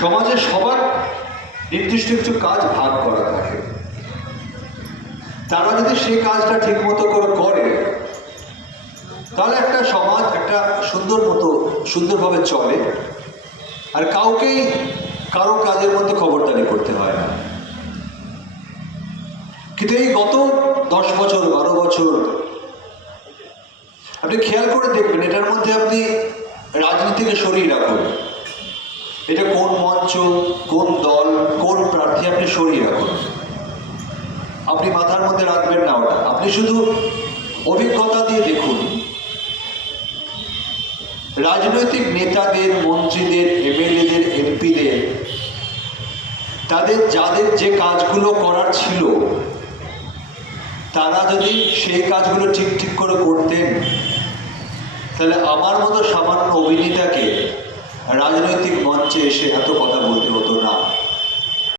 সমাজে সবার নির্দিষ্ট কিছু কাজ ভাগ করা থাকে। তারা যদি সেই কাজটা ঠিক মতো করে তাহলে একটা সমাজ একটা সুন্দরভাবে চলে, আর কাউকেই কারো কাজের মধ্যে খবরদারি করতে হয় না। কিন্তু এই গত 10 বছর 12 বছর আপনি খেয়াল করে দেখবেন, এটার মধ্যে আপনি রাজনীতিকে সরিয়ে রাখুন, এটা কোন মঞ্চ, কোন দল, কোন প্রার্থী আপনি সরিয়ে রাখুন, আপনি মাথার মধ্যে রাখবেন না ওটা। আপনি শুধু অভিজ্ঞতা দিয়ে দেখুন, রাজনৈতিক নেতাদের, মন্ত্রীদের, এমএলএদের, এমপিদের, যাদের যে কাজগুলো করার ছিল, তারা যদি সেই কাজগুলো ঠিক করে করতেন, তাহলে আমার মতো সামান্য অভিনেতাকে রাজনৈতিক মঞ্চে এসে এত কথা বলতে